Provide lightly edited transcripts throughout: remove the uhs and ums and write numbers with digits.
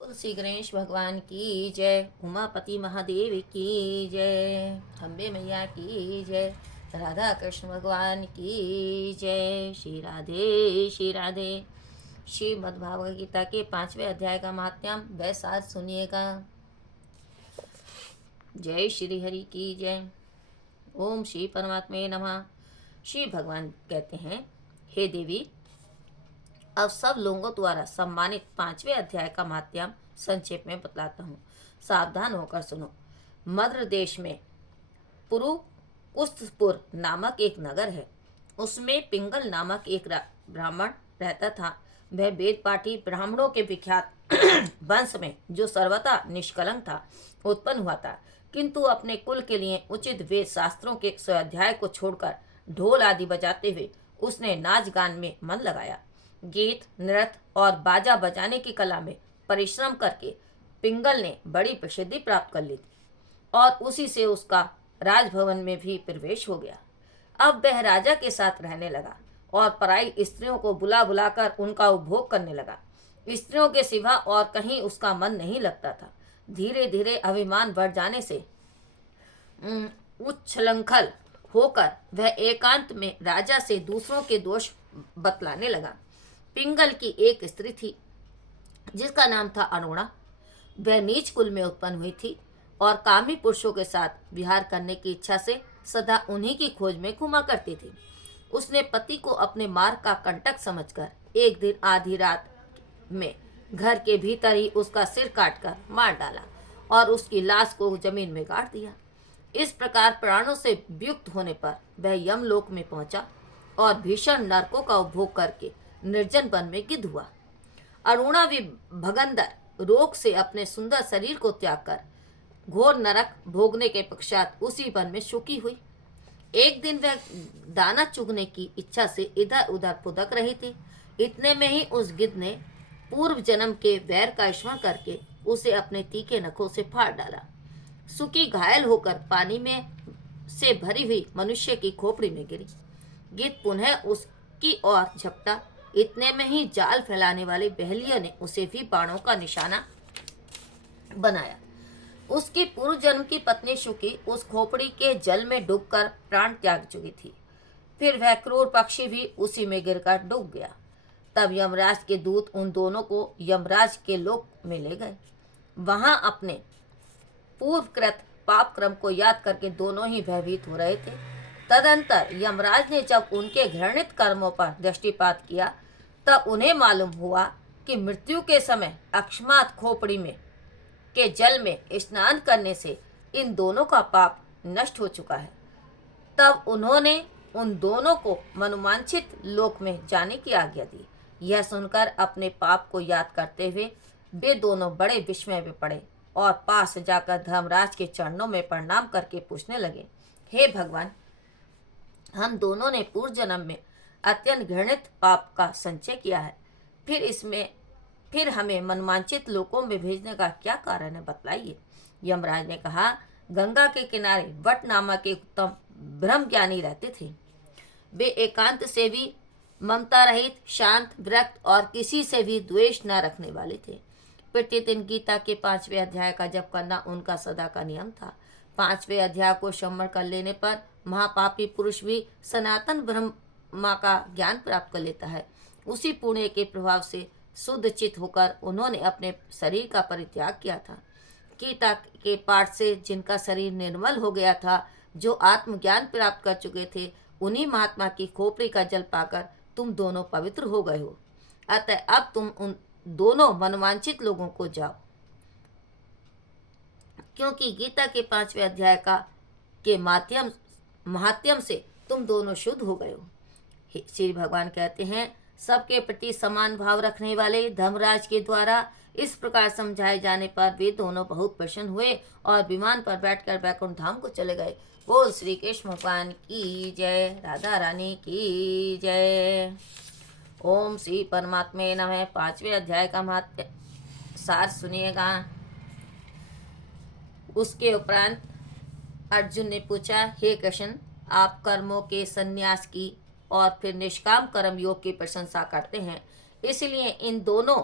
श्री गणेश भगवान की जय। उमापति महादेव की जय। अम्बे मैया की जय। राधा कृष्ण भगवान की जय। श्री राधे श्री राधे। श्रीमद् भागवत गीता के 5वें अध्याय का महात्म्य वह साथ सुनिएगा। जय श्री हरि की जय। ओम श्री परमात्मे नमः। श्री भगवान कहते हैं, हे देवी, अब सब लोगों द्वारा सम्मानित 5वें अध्याय का महात्म्य संक्षेप में बतलाता हूँ। सावधान होकर सुनो। मद्र देश में पुरु कुस्तपुर नामक एक नगर है। उसमें पिंगल नामक एक ब्राह्मण रहता था। वह वेद पाठी ब्राह्मणों के विख्यात वंश में, जो सर्वथा निष्कलंक था, उत्पन्न हुआ था, किंतु अपने कुल के लिए उचित वेद शास्त्रों के स्वाध्याय को छोड़कर ढोल आदि बजाते हुए उसने नाच गान में मन लगाया। गीत, नृत्य और बाजा बजाने की कला में परिश्रम करके पिंगल ने बड़ी प्रसिद्धि प्राप्त कर ली थी और उसी से उसका राजभवन में भी प्रवेश हो गया। अब वह राजा के साथ रहने लगा और पराई स्त्रियों को बुला बुलाकर उनका उपभोग करने लगा। स्त्रियों के सिवा और कहीं उसका मन नहीं लगता था। धीरे धीरे अभिमान बढ़ जाने से उच्छृंखल होकर वह एकांत में राजा से दूसरों के दोष बतलाने लगा। पिंगल की एक स्त्री थी जिसका नाम था अरुणा। वह नीच कुल में उत्पन्न हुई थी और कामी पुरुषों के साथ विहार करने की इच्छा से सदा उन्हीं की खोज में घुमा करती थी। उसने पति को अपने मार्ग का कंटक समझकर एक दिन आधी रात में घर के भीतर ही उसका सिर काटकर मार डाला और उसकी लाश को जमीन में गाड़ दिया। इस प्रकार प्राणों से वियुक्त होने पर वह यमलोक में पहुंचा और भीषण नरकों का उपभोग करके निर्जन वन में गिद्ध हुआ। अरुणा भी भगंदर रोग से अपने सुंदर शरीर को त्याग कर घोर नरक भोगने के पश्चात उसी वन में सुखी हुई। एक दिन वह दाना चुगने की इच्छा से इधर उधर फुदक रही थी। इतने में ही उस गिद्ध ने पूर्व जन्म के वैर का स्मरण करके उसे अपने तीखे नखों से फाड़ डाला। सुखी घायल होकर पानी में से भरी हुई मनुष्य की खोपड़ी में गिरी। गिद्ध पुनः उसकी ओर झपटा। इतने में ही जाल फैलाने वाले बहेलिया ने उसे भी बाणों का निशाना बनाया। उसकी पूर्व जन्म की पत्नी शुकी उस खोपड़ी के जल में डूबकर प्राण त्याग चुकी थी। फिर वह क्रूर पक्षी भी उसी में गिरकर डूब गया। तब यमराज के दूत उन दोनों को यमराज के लोक में ले गए। वहां अपने पूर्वकृत पाप क्रम को याद करके दोनों ही भयभीत हो रहे थे। तदंतर यमराज ने जब उनके घृणित कर्मों पर दृष्टिपात किया तब उन्हें मालूम हुआ कि मृत्यु के समय अकस्मात खोपड़ी में के जल में स्नान करने से इन दोनों का पाप नष्ट हो चुका है। तब उन्होंने उन दोनों को मनोवांछित लोक में जाने की आज्ञा दी। यह सुनकर अपने पाप को याद करते हुए वे दोनों बड़े विस्मय में पड़े और पास जाकर धर्मराज के चरणों में प्रणाम करके पूछने लगे, हे भगवान, हम दोनों ने पूर्व जन्म में अत्यंत घृणित पाप का संचय किया है। फिर हमें मनवांचित लोकों में भेजने का क्या कारण है, बतलाइए। यमराज ने कहा, गंगा के किनारे वट नामक एक उत्तम ब्रह्म ज्ञानी रहते थे। वे एकांत से भी ममता रहित, शांत, विरक्त और किसी से भी द्वेष न रखने वाले थे। प्रतिदिन गीता के 5वें अध्याय का जप करना उनका सदा का नियम था। 5वें अध्याय को श्रवण कर लेने पर महापापी पुरुष भी सनातन ब्रह्मा का ज्ञान प्राप्त कर लेता है। उसी पुण्य के प्रभाव से शुद्ध चित होकर उन्होंने अपने शरीर का परित्याग किया था। गीता के पाठ से जिनका शरीर निर्मल हो गया था, जो आत्मज्ञान प्राप्त कर चुके थे, उन्हीं महात्मा की खोपड़ी का जल पाकर तुम दोनों पवित्र हो गए हो। अतः अब तुम उन दोनों मनवांचित लोगों को जाओ, क्योंकि गीता के 5वें अध्याय का के माध्यम से तुम दोनों शुद्ध हो गए हो। श्री भगवान कहते हैं, सबके प्रति समान भाव रखने वाले धर्मराज के द्वारा इस प्रकार समझाए जाने पर वे दोनों बहुत प्रसन्न हुए और विमान पर बैठकर वैकुंठ धाम को चले गए। बोल श्री कृष्ण भगवान की जय। राधा रानी की जय। ओम श्री परमात्मे नमः। 5वें अध्याय का महत्व सार सुनिएगा। उसके उपरांत अर्जुन ने पूछा, हे कृष्ण, आप कर्मों के संन्यास की और फिर निष्काम कर्म योग की प्रशंसा करते हैं, इसलिए इन दोनों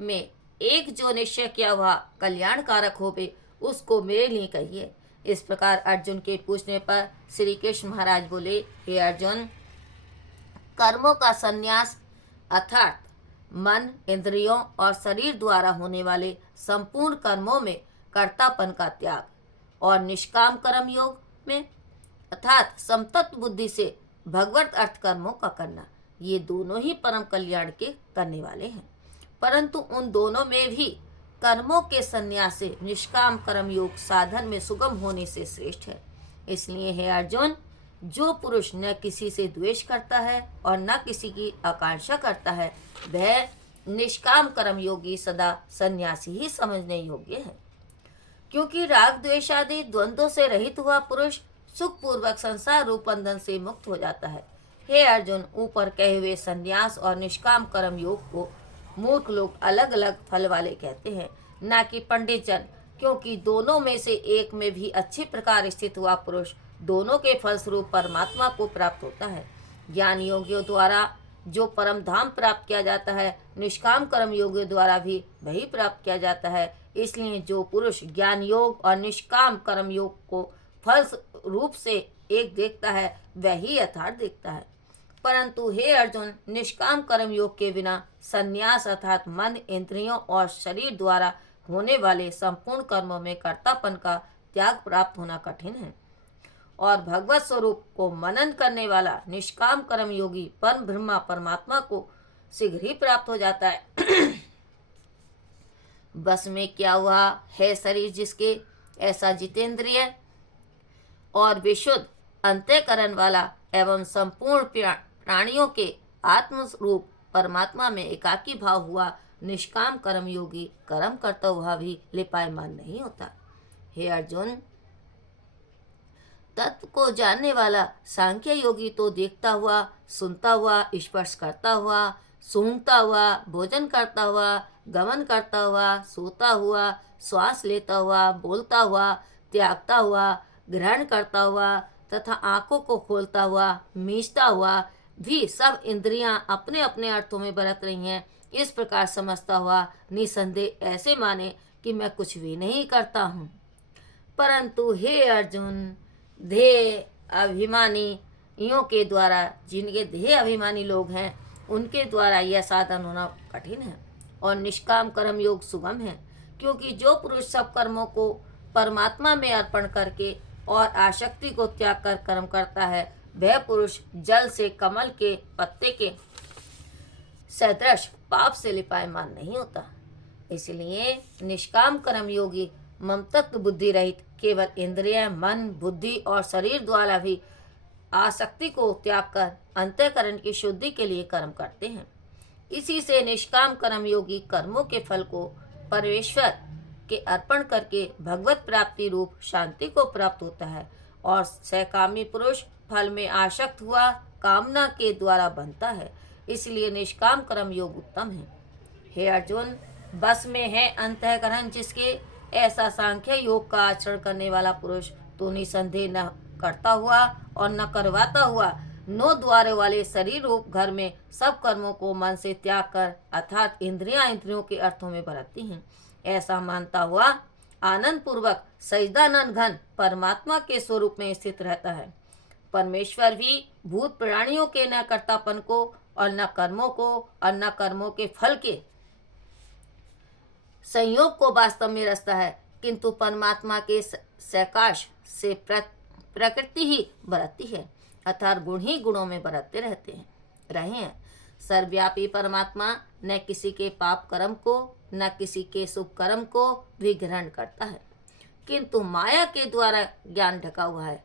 में एक जो निश्चय किया हुआ कल्याणकारक होवे उसको मेरे लिए कहिए। इस प्रकार अर्जुन के पूछने पर श्री कृष्ण महाराज बोले, हे अर्जुन, कर्मों का संन्यास अर्थात मन, इंद्रियों और शरीर द्वारा होने वाले संपूर्ण कर्मों में कर्तापन का त्याग और निष्काम कर्म योग में अर्थात समतत्व बुद्धि से भगवत अर्थ कर्मों का करना, ये दोनों ही परम कल्याण के करने वाले हैं। परंतु उन दोनों में भी कर्मों के संन्यास से निष्काम कर्म योग साधन में सुगम होने से श्रेष्ठ है। इसलिए हे अर्जुन, जो पुरुष न किसी से द्वेष करता है और न किसी की आकांक्षा करता है, वह निष्काम कर्म योगी सदा सन्यासी ही समझने योग्य है। क्योंकि राग द्वेष आदि द्वंद्वों से रहित हुआ पुरुष सुख पूर्वक संसार रूप बंधन से मुक्त हो जाता है। हे अर्जुन, ऊपर कहे हुए संन्यास और निष्काम कर्म योग को मूर्ख लोग अलग अलग फल वाले कहते हैं, न कि पंडित जन, क्योंकि दोनों में से एक में भी अच्छी प्रकार स्थित हुआ पुरुष दोनों के फलस्वरूप परमात्मा को प्राप्त होता है। ज्ञान योगियों द्वारा जो परम धाम प्राप्त किया जाता है, निष्काम कर्म योगियों द्वारा भी वही प्राप्त किया जाता है। इसलिए जो पुरुष ज्ञान योग और निष्काम कर्म योग को फल रूप से एक देखता है, वही यथार्थ देखता है। परंतु हे अर्जुन, निष्काम कर्म योग के बिना संन्यास अर्थात मन, इंद्रियों और शरीर द्वारा होने वाले संपूर्ण कर्मों में कर्तापन का त्याग प्राप्त होना कठिन है। और भगवत स्वरूप को मनन करने वाला निष्काम कर्म योगी परम ब्रह्मा परमात्मा को शीघ्र ही प्राप्त हो जाता है। बस में क्या हुआ है शरीर जिसके, ऐसा जितेंद्रिय और विशुद्ध अंतःकरण वाला एवं संपूर्ण प्राणियों के आत्म रूप परमात्मा में एकाकी भाव हुआ निष्काम कर्म योगी कर्म करता हुआ भी लिपायमान नहीं होता। हे अर्जुन, तत्व को जानने वाला सांख्य योगी तो देखता हुआ, सुनता हुआ, स्पर्श करता हुआ, सूंघता हुआ, भोजन करता हुआ, गमन करता हुआ, सोता हुआ, श्वास लेता हुआ, बोलता हुआ, त्यागता हुआ, ग्रहण करता हुआ तथा आंखों को खोलता हुआ, मींचता हुआ भी सब इंद्रियां अपने अपने अर्थों में बरत रही हैं, इस प्रकार समझता हुआ निसंदेह ऐसे माने कि मैं कुछ भी नहीं करता हूँ। परंतु हे अर्जुन, देह अभिमानियों के द्वारा, जिनके देह अभिमानी लोग हैं, उनके द्वारा यह साधन होना कठिन है और निष्काम कर्म योग सुगम है। क्योंकि जो पुरुष सब कर्मों को परमात्मा में अर्पण करके और आसक्ति को त्याग कर कर्म करता है, वह पुरुष जल से कमल के पत्ते के सदृश पाप से लिपायमान नहीं होता। इसलिए निष्काम कर्म योगी ममतत्व बुद्धि रहित केवल इंद्रिय, मन, बुद्धि और शरीर द्वारा भी आसक्ति को त्याग कर अंतःकरण की शुद्धि के लिए कर्म करते हैं। इसी से निष्काम कर्म योगी कर्मों के फल को परमेश्वर के अर्पण करके भगवत प्राप्ति रूप शांति को प्राप्त होता है और सकामी पुरुष फल में आसक्त हुआ कामना के द्वारा बनता है। इसलिए निष्काम कर्म योग उत्तम है। हे अर्जुन, बस में है अंतःकरण जिसके, ऐसा सांख्य योग का आचरण करने वाला पुरुष तो निसंदेह न करता हुआ और न करवाता हुआ 9 द्वार वाले शरीर रूप घर में सब कर्मों को मन से त्याग कर अर्थात इंद्रियों के अर्थों में बरतती हैं, ऐसा मानता हुआ आनंद पूर्वक सजदानंद घन परमात्मा के स्वरूप में स्थित रहता है। परमेश्वर भी भूत प्राणियों के न कर्तापन को और न कर्मों को और न कर्मों के फल के संयोग को वास्तव में रचता है, किंतु परमात्मा के सकाश से प्रकृति ही बरतती है, अर्थात गुण ही गुणों में बरतते रहे हैं। सर्वव्यापी परमात्मा न किसी के पाप कर्म को न किसी के शुभ कर्म को भी ग्रहण करता है, किंतु माया के द्वारा ज्ञान ढका हुआ है,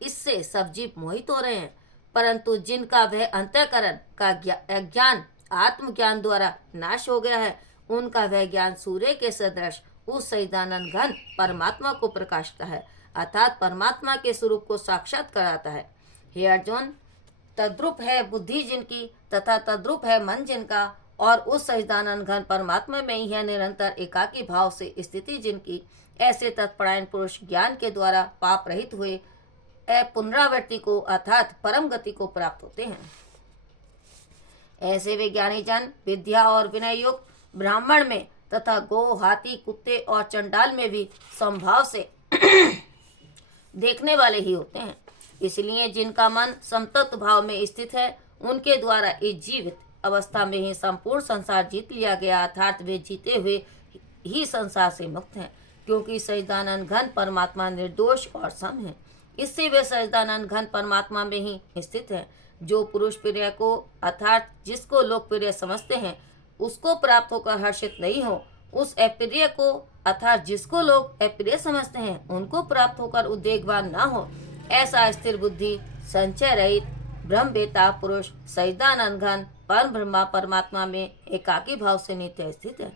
इससे सब जीव मोहित हो रहे हैं। परंतु जिनका वह अंतःकरण का अज्ञान आत्मज्ञान द्वारा नाश हो गया है, उनका वह ज्ञान सूर्य के सदृश उस सच्चिदानंद घन परमात्मा को प्रकाशता है, अर्थात परमात्मा के स्वरूप को साक्षात कराता है। हे अर्जुन, तद्रूप है बुद्धि जिनकी तथा तद्रूप है मन जिनका और उस सच्चिदानंद घन परमात्मा में ही है निरंतर एकाकी भाव से स्थिति जिनकी, ऐसे तत्परायण पुरुष ज्ञान के द्वारा पाप रहित हुए पुनरावृत्ति को अर्थात परम गति को प्राप्त होते हैं। ऐसे वे ज्ञानी जन विद्या और विनय युक्त ब्राह्मण में तथा गौ, हाथी, कुत्ते और चंडाल में भी संभाव से देखने वाले ही होते हैं। इसलिए जिनका मन समतत्व भाव में स्थित है, उनके द्वारा इस जीवित अवस्था में ही संपूर्ण संसार जीत लिया गया, अर्थात वे जीते हुए ही संसार से मुक्त हैं, क्योंकि सच्चिदानंद घन परमात्मा निर्दोष और सम है। इससे वे सच्चिदानंद घन परमात्मा में ही स्थित हैं। जो पुरुष प्रिय को अर्थात जिसको लोग प्रिय समझते हैं, उसको प्राप्त होकर हर्षित नहीं हो, उस अप्रिय को अर्थात जिसको लोग अप्रिय समझते हैं, उनको प्राप्त होकर उद्वेगवान न हो, ऐसा स्थिर बुद्धि, संचय रहित ब्रह्मवेता पुरुष सच्चिदानंद घन परम ब्रह्मा परमात्मा में एकाकी भाव से नित्य स्थित है।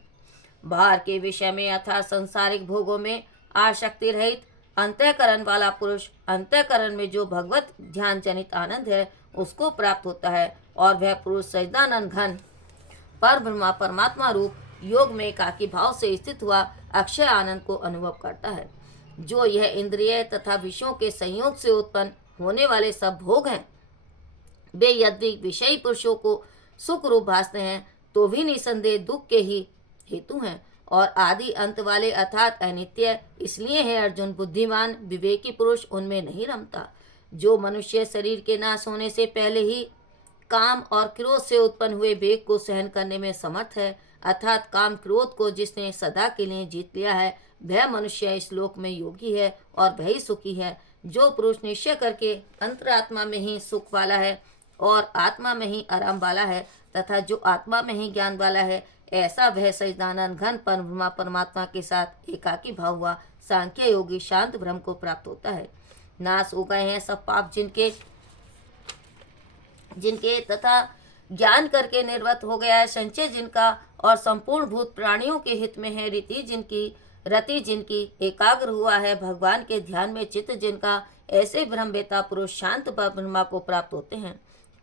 बाहर के विषय में अर्थात सांसारिक भोगों में आसक्ति रहित अंतःकरण वाला पुरुष अंतःकरण में जो भगवत ध्यान जनित आनंद है, उसको प्राप्त होता है, और वह पुरुष सच्चिदानंद घन पर ब्रह्मा परमात्मा रूप योग में एकाकी भाव से स्थित हुआ अक्षय आनंद को अनुभव करता है। जो यह इंद्रिय तथा विषयों के संयोग से उत्पन्न होने वाले सब भोग हैं, वे यदि विषयी पुरुषों को सुख रूप भासते हैं, तो भी निसंदेह दुख के ही हेतु हैं और आदि अंत वाले अर्थात अनित्य इसलिए है। अर्जुन, बुद्धिमान विवेकी पुरुष उनमें नहीं रमता। जो मनुष्य शरीर के नाश होने से पहले ही काम और क्रोध से उत्पन्न हुए वेग को सहन करने में समर्थ है, अर्थात काम क्रोध को जिसने सदा के लिए जीत लिया है, वह मनुष्य इस लोक में योगी है और वही सुखी है। जो पुरुष निश्चय करके अंतरात्मा में ही सुख वाला है और आत्मा में ही आराम वाला है, तथा जो आत्मा में ही ज्ञान वाला है, ऐसा वह सच्चिदानंद घन परब्रह्म परमात्मा के साथ एकाकी भाव हुआ सांख्य योगी शांत ब्रह्म को प्राप्त होता है। नाश हो गए हैं सब पाप जिनके तथा ज्ञान करके निर्वत हो गया है संचय जिनका, और संपूर्ण भूत प्राणियों के हित में है रति जिनकी एकाग्र हुआ है भगवान के ध्यान में चित्त जिनका, ऐसे ब्रह्मवेता पुरुष शांत परब्रह्मा को प्राप्त होते हैं।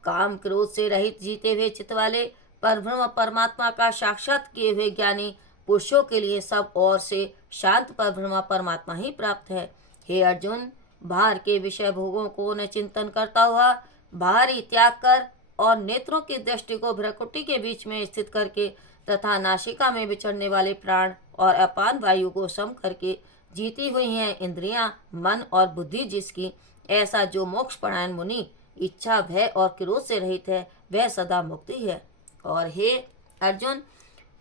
काम क्रोध से रहित जीते हुए चित्त वाले परब्रह्म परमात्मा का साक्षात किए हुए ज्ञानी पुरुषों के लिए सब ओर से शांत परब्रह्म परमात्मा ही प्राप्त है। हे अर्जुन, बाहर के विषय भोगों को न चिंतन करता हुआ बाहरी त्याग कर और नेत्रों की दृष्टि को भ्रकुटी के बीच में स्थित करके तथा नासिका में विचरने वाले प्राण और अपान वायु को सम करके जीती हुई हैं इंद्रियां, मन और बुद्धि जिसकी, ऐसा जो मोक्ष परायण मुनि इच्छा, भय और क्रोध से रहित है, वह सदा मुक्ति है। और हे अर्जुन,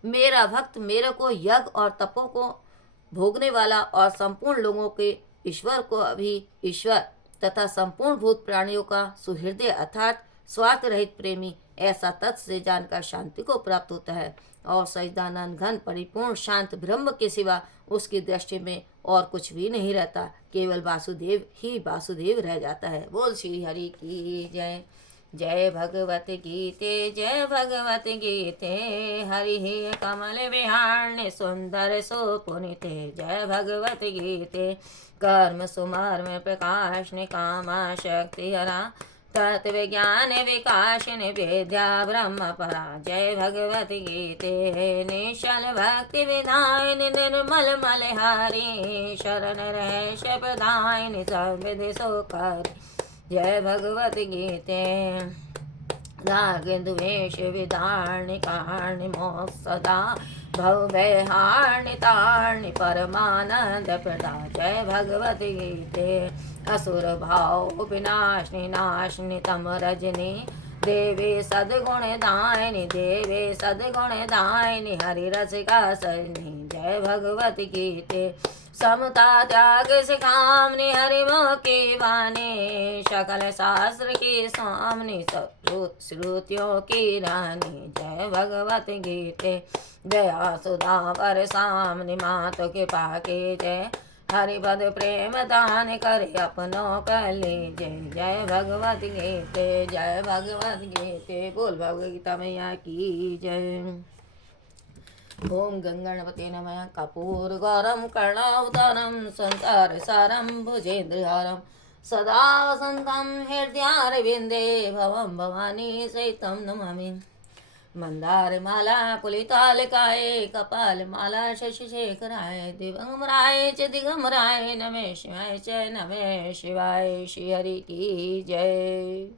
मेरा भक्त मेरे को यज्ञ और तपों को भोगने वाला और संपूर्ण लोगों के ईश्वर को अभी ईश्वर तथा संपूर्ण भूत प्राणियों का सुहृदय अर्थात स्वार्थ रहित प्रेमी, ऐसा तत्व से जानकर शांति को प्राप्त होता है और सच्चिदानंद घन परिपूर्ण शांत ब्रह्म के सिवा उसकी दृष्टि में और कुछ भी नहीं रहता, केवल वासुदेव ही वासुदेव रह जाता है। बोल श्री हरि की जय। जय भगवत गीते, जय भगवत गीते, हरि कमल विहारणे सुंदर सुपुनीते। जय भगवत गीते, कर्म सुमर्म प्रकाशने कामा शक्ति हरा, तत्व ज्ञान विकासिनी विद्या ब्रह्म परा। जय भगवत गीते, निश्चल भक्ति विधायिनी निर्मल मलहारी, शरण रहस्य प्रदायिनी सब विधि सुखरी। जय भगवत गीते, रागेन्दु वेश विधारणी कारणी मोक्षदा, भवभयहारिणी तारिणी परमानंद प्रदा। जय भगवत गीते, असुर भाव विनाशिनी नाशिनी तम रजनी, देवी सद्गुण दायिनी देवी सद्गुण दायिनी, हरि रसिका सजनी। जय भगवत गीते, समता त्याग सिखामनी, हरिमोह की वाणी, सकल शास्त्र की स्वामिनी, श्रुतियों की रानी। जय भगवत गीते, दया सुधा पर सामनी, मातु के पाके जय, हरिपद प्रेम दान करे अपनों कले। जय जय भगवत गीते, जय भगवत गीते। बोल भगवत गीता मैया की जय। ओम गंगणपते नमः। कपूर गौरम कर्णावतारम संसार सारम भुजेन्द्रहारम, सदा संतं हृदयारविन्दे भवं भवानी सहितं नमामि। मंदार माला पुलितालिकाय, कपाल माला शशिशेखराय, दिगंबराय च दिगंबराय, नमः शिवाय च नमः शिवाय। श्री हरि की जय।